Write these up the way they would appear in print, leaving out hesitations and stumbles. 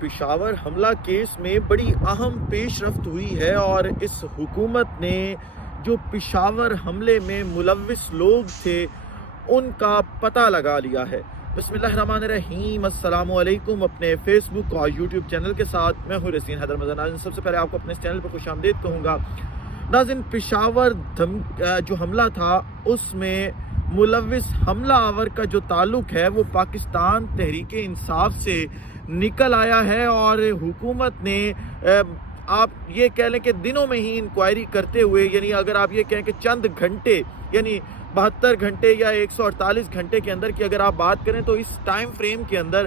پشاور حملہ کیس میں بڑی اہم پیش رفت ہوئی ہے اور اس حکومت نے جو پشاور حملے میں ملوث لوگ تھے ان کا پتہ لگا لیا ہے۔ بسم اللہ الرحمن الرحیم، السلام علیکم۔ اپنے فیس بک اور یوٹیوب چینل کے ساتھ میں ہوں رسین حیدر مزار۔ ناظرین، سب سے پہلے آپ کو اپنے اس چینل پر خوش آمدید کہوں گا۔ ناظرین، پشاور جو حملہ تھا اس میں ملوث حملہ آور کا جو تعلق ہے وہ پاکستان تحریک انصاف سے نکل آیا ہے اور حکومت نے آپ یہ کہہ لیں کہ دنوں میں ہی انکوائری کرتے ہوئے، یعنی اگر آپ یہ کہیں کہ چند گھنٹے یعنی 72 گھنٹے یا 148 گھنٹے کے اندر کی اگر آپ بات کریں تو اس ٹائم فریم کے اندر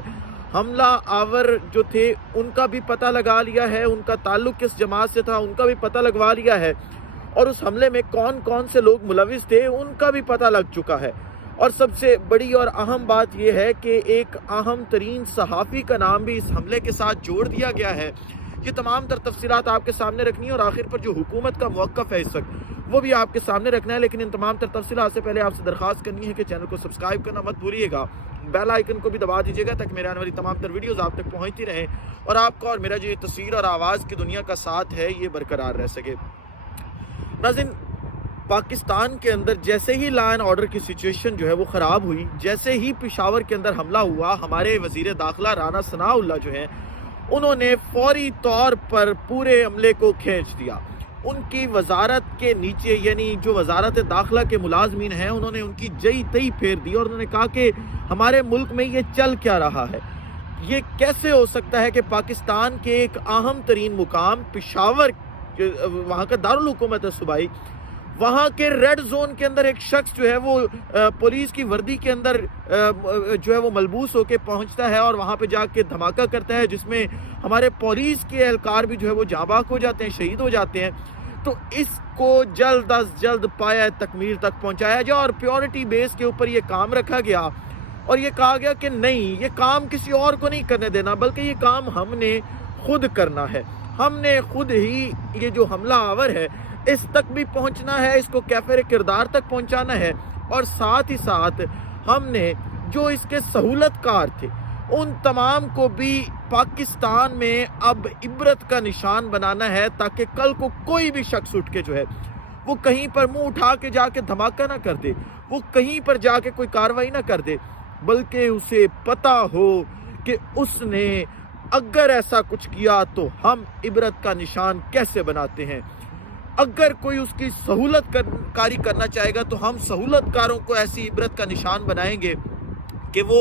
حملہ آور جو تھے ان کا بھی پتہ لگا لیا ہے، ان کا تعلق کس جماعت سے تھا ان کا بھی پتہ لگوا لیا ہے، اور اس حملے میں کون کون سے لوگ ملوث تھے ان کا بھی پتہ لگ چکا ہے۔ اور سب سے بڑی اور اہم بات یہ ہے کہ ایک اہم ترین صحافی کا نام بھی اس حملے کے ساتھ جوڑ دیا گیا ہے۔ یہ تمام تر تفصیلات آپ کے سامنے رکھنی ہے اور آخر پر جو حکومت کا موقف ہے اس وقت وہ بھی آپ کے سامنے رکھنا ہے، لیکن ان تمام تر تفصیلات سے پہلے آپ سے درخواست کرنی ہے کہ چینل کو سبسکرائب کرنا مت بھولیے گا، بیل آئیکن کو بھی دبا دیجیے گا تاکہ میرے آنے والی تمام تر ویڈیوز آپ تک پہنچتی رہیں اور آپ کا اور میرا جو یہ تصویر اور آواز کی دنیا کا ساتھ ہے یہ برقرار رہ سکے۔ ناظرین، پاکستان کے اندر جیسے ہی لا اینڈ آرڈر کی سچویشن جو ہے وہ خراب ہوئی، جیسے ہی پشاور کے اندر حملہ ہوا، ہمارے وزیر داخلہ رانا ثناء اللہ جو ہیں انہوں نے فوری طور پر پورے عملے کو کھینچ دیا۔ ان کی وزارت کے نیچے یعنی جو وزارت داخلہ کے ملازمین ہیں انہوں نے ان کی جئی تئی پھیر دی اور انہوں نے کہا کہ ہمارے ملک میں یہ چل کیا رہا ہے، یہ کیسے ہو سکتا ہے کہ پاکستان کے ایک اہم ترین مقام پشاور، وہاں کا دارالحکومت ہے صوبائی، وہاں کے ریڈ زون کے اندر ایک شخص جو ہے وہ پولیس کی وردی کے اندر جو ہے وہ ملبوس ہو کے پہنچتا ہے اور وہاں پہ جا کے دھماکہ کرتا ہے جس میں ہمارے پولیس کے اہلکار بھی جو ہے وہ جاں بحق ہو جاتے ہیں، شہید ہو جاتے ہیں۔ تو اس کو جلد از جلد پایہ تکمیل تک پہنچایا جائے اور پیورٹی بیس کے اوپر یہ کام رکھا گیا اور یہ کہا گیا کہ نہیں، یہ کام کسی اور کو نہیں کرنے دینا بلکہ یہ کام ہم نے خود کرنا ہے، ہم نے خود ہی یہ جو حملہ آور ہے اس تک بھی پہنچنا ہے، اس کو کیفر کردار تک پہنچانا ہے، اور ساتھ ہی ساتھ ہم نے جو اس کے سہولت کار تھے ان تمام کو بھی پاکستان میں اب عبرت کا نشان بنانا ہے تاکہ کل کو کوئی بھی شخص اٹھ کے جو ہے وہ کہیں پر منہ اٹھا کے جا کے دھماکہ نہ کر دے، وہ کہیں پر جا کے کوئی کارروائی نہ کر دے، بلکہ اسے پتہ ہو کہ اس نے اگر ایسا کچھ کیا تو ہم عبرت کا نشان کیسے بناتے ہیں۔ اگر کوئی اس کی سہولت کاری کرنا چاہے گا تو ہم سہولت کاروں کو ایسی عبرت کا نشان بنائیں گے کہ وہ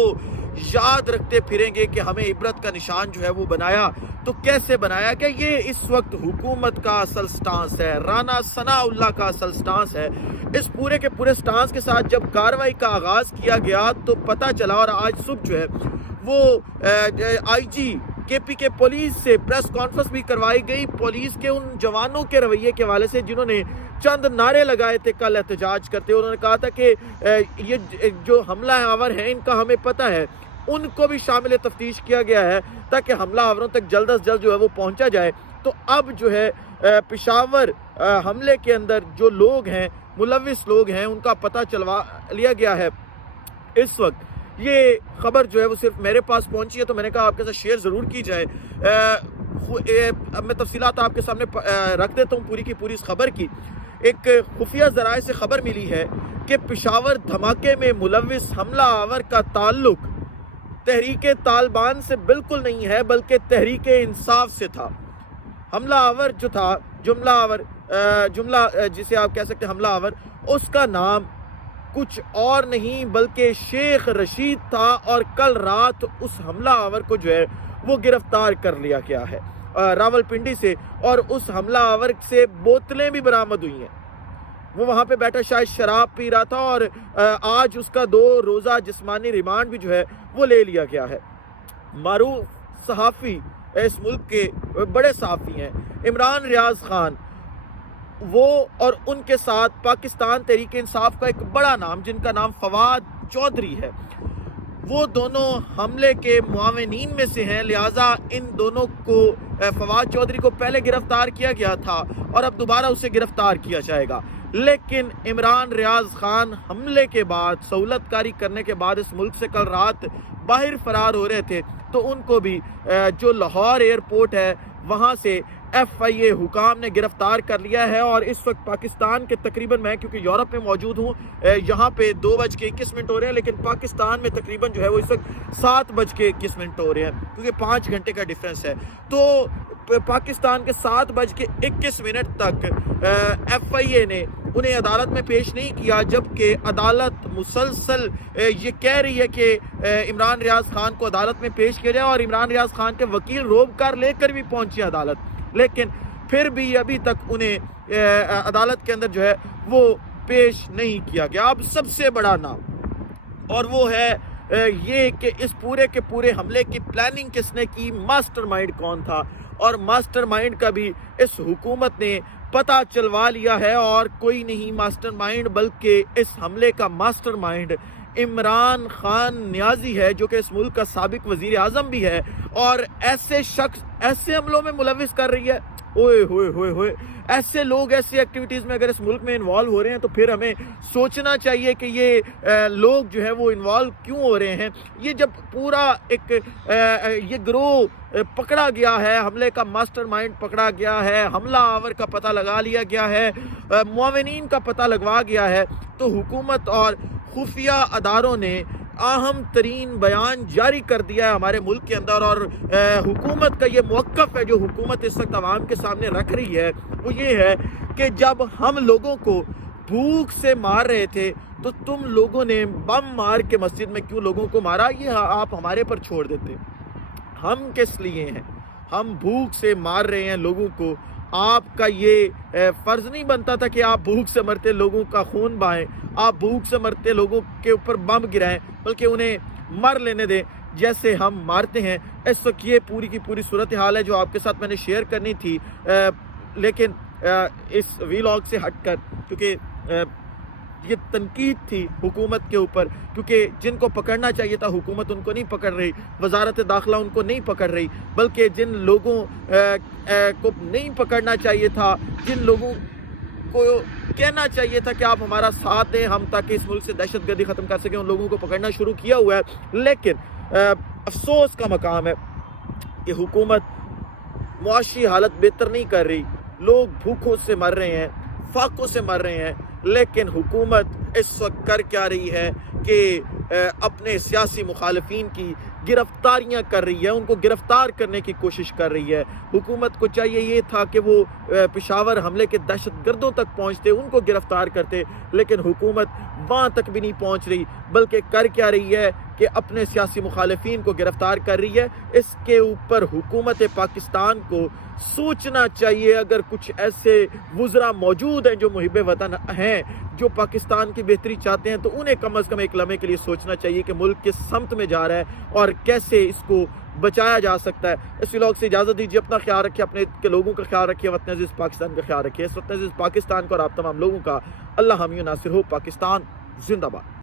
یاد رکھتے پھریں گے کہ ہمیں عبرت کا نشان جو ہے وہ بنایا تو کیسے بنایا گیا۔ یہ اس وقت حکومت کا اصل سٹانس ہے، رانا ثناء اللہ کا اصل سٹانس ہے۔ اس پورے کے پورے سٹانس کے ساتھ جب کارروائی کا آغاز کیا گیا تو پتہ چلا، اور آج صبح جو ہے وہ آئی جی کے پی کے پولیس سے پریس کانفرنس بھی کروائی گئی، پولیس کے ان جوانوں کے رویے کے حوالے سے جنہوں نے چند نعرے لگائے تھے کل احتجاج کرتے، انہوں نے کہا تھا کہ یہ جو حملہ آور ہیں ان کا ہمیں پتہ ہے، ان کو بھی شامل تفتیش کیا گیا ہے تاکہ حملہ آوروں تک جلد از جلد جو ہے وہ پہنچا جائے۔ تو اب جو ہے پشاور حملے کے اندر جو لوگ ہیں، ملوث لوگ ہیں، ان کا پتہ چلوا لیا گیا ہے۔ اس وقت یہ خبر جو ہے وہ صرف میرے پاس پہنچی ہے تو میں نے کہا آپ کے ساتھ شیئر ضرور کی جائے۔ اب میں تفصیلات آپ کے سامنے رکھ دیتا ہوں پوری کی پوری اس خبر کی۔ ایک خفیہ ذرائع سے خبر ملی ہے کہ پشاور دھماکے میں ملوث حملہ آور کا تعلق تحریک طالبان سے بالکل نہیں ہے بلکہ تحریک انصاف سے تھا۔ حملہ آور جو تھا، جملہ جسے آپ کہہ سکتے ہیں حملہ آور، اس کا نام کچھ اور نہیں بلکہ شیخ رشید تھا اور کل رات اس حملہ آور کو جو ہے وہ گرفتار کر لیا گیا ہے راول پنڈی سے، اور اس حملہ آور سے بوتلیں بھی برآمد ہوئی ہیں۔ وہ وہاں پہ بیٹھا شاید شراب پی رہا تھا اور آج اس کا 2 روزہ جسمانی ریمانڈ بھی جو ہے وہ لے لیا گیا ہے۔ معروف صحافی اس ملک کے بڑے صحافی ہیں عمران ریاض خان، وہ اور ان کے ساتھ پاکستان تحریک انصاف کا ایک بڑا نام جن کا نام فواد چودھری ہے، وہ دونوں حملے کے معاونین میں سے ہیں، لہٰذا ان دونوں کو فواد چودھری کو پہلے گرفتار کیا گیا تھا اور اب دوبارہ اسے گرفتار کیا جائے گا، لیکن عمران ریاض خان حملے کے بعد سہولت کاری کرنے کے بعد اس ملک سے کل رات باہر فرار ہو رہے تھے تو ان کو بھی جو لاہور ایئرپورٹ ہے وہاں سے FIA حکام نے گرفتار کر لیا ہے، اور اس وقت پاکستان کے تقریباً، میں کیونکہ یورپ میں موجود ہوں، یہاں پہ 2:21 ہو رہے ہیں، لیکن پاکستان میں تقریباً جو ہے وہ اس وقت 7:21 ہو رہے ہیں، کیونکہ 5 گھنٹے کا ڈیفرنس ہے۔ تو پاکستان کے 7:21 تک FIA نے انہیں عدالت میں پیش نہیں کیا، جبکہ عدالت مسلسل یہ کہہ رہی ہے کہ عمران ریاض خان کو عدالت میں پیش کیا جائے، اور عمران ریاض خان کے وکیل روب کار لے کر بھی پہنچے عدالت، لیکن پھر بھی ابھی تک انہیں عدالت کے اندر جو ہے وہ پیش نہیں کیا گیا۔ اب سب سے بڑا نام، اور وہ ہے یہ کہ اس پورے کے پورے حملے کی پلاننگ کس نے کی، ماسٹر مائنڈ کون تھا، اور ماسٹر مائنڈ کا بھی اس حکومت نے پتہ چلوا لیا ہے، اور کوئی نہیں ماسٹر مائنڈ بلکہ اس حملے کا ماسٹر مائنڈ عمران خان نیازی ہے، جو کہ اس ملک کا سابق وزیر اعظم بھی ہے، اور ایسے شخص ایسے حملوں میں ملوث کر رہی ہے، اوئے ہوئے ہوئے ہوئے، ایسے لوگ ایسی ایکٹیویٹیز میں اگر اس ملک میں انوالو ہو رہے ہیں تو پھر ہمیں سوچنا چاہیے کہ یہ لوگ جو ہے وہ انوالو کیوں ہو رہے ہیں۔ یہ جب پورا ایک یہ گروہ پکڑا گیا ہے، حملے کا ماسٹر مائنڈ پکڑا گیا ہے، حملہ آور کا پتہ لگا لیا گیا ہے، معاونین کا پتہ لگوا گیا ہے، تو حکومت اور خفیہ اداروں نے اہم ترین بیان جاری کر دیا ہے ہمارے ملک کے اندر، اور حکومت کا یہ موقف ہے جو حکومت اس وقت عوام کے سامنے رکھ رہی ہے، وہ یہ ہے کہ جب ہم لوگوں کو بھوک سے مار رہے تھے تو تم لوگوں نے بم مار کے مسجد میں کیوں لوگوں کو مارا، یہ آپ ہمارے پر چھوڑ دیتے۔ ہم کس لیے ہیں؟ ہم بھوک سے مار رہے ہیں لوگوں کو، آپ کا یہ فرض نہیں بنتا تھا کہ آپ بھوک سے مرتے لوگوں کا خون بہائیں، آپ بھوک سے مرتے لوگوں کے اوپر بم گرائیں، بلکہ انہیں مر لینے دیں جیسے ہم مارتے ہیں۔ اس وقت یہ پوری کی پوری صورتحال ہے جو آپ کے ساتھ میں نے شیئر کرنی تھی، لیکن اس ویلاگ سے ہٹ کر، کیونکہ یہ تنقید تھی حکومت کے اوپر، کیونکہ جن کو پکڑنا چاہیے تھا حکومت ان کو نہیں پکڑ رہی، وزارت داخلہ ان کو نہیں پکڑ رہی، بلکہ جن لوگوں کو نہیں پکڑنا چاہیے تھا، جن لوگوں کو کہنا چاہیے تھا کہ آپ ہمارا ساتھ دیں ہم تاکہ اس ملک سے دہشت گردی ختم کر سکیں، ان لوگوں کو پکڑنا شروع کیا ہوا ہے۔ لیکن افسوس کا مقام ہے کہ حکومت معاشی حالت بہتر نہیں کر رہی، لوگ بھوکوں سے مر رہے ہیں، فاقوں سے مر رہے ہیں، لیکن حکومت اس وقت کر کیا رہی ہے کہ اپنے سیاسی مخالفین کی گرفتاریاں کر رہی ہے، ان کو گرفتار کرنے کی کوشش کر رہی ہے۔ حکومت کو چاہیے یہ تھا کہ وہ پشاور حملے کے دہشت گردوں تک پہنچتے، ان کو گرفتار کرتے، لیکن حکومت وہاں تک بھی نہیں پہنچ رہی، بلکہ کر کیا رہی ہے کہ اپنے سیاسی مخالفین کو گرفتار کر رہی ہے۔ اس کے اوپر حکومت پاکستان کو سوچنا چاہیے، اگر کچھ ایسے وزراء موجود ہیں جو محب وطن ہیں، جو پاکستان کی بہتری چاہتے ہیں، تو انہیں کم از کم ایک لمحے کے لیے سوچنا چاہیے کہ ملک کس سمت میں جا رہا ہے اور کیسے اس کو بچایا جا سکتا ہے۔ اس ولاگ سے اجازت دیجیے، اپنا خیال رکھیے، اپنے کے لوگوں کا خیال رکھیے، وطن عزیز پاکستان کا خیال رکھیے۔ اس وطن عزیز پاکستان کو اور آپ تمام لوگوں کا اللہ حامی و ناصر ہو۔ پاکستان زندہ باد۔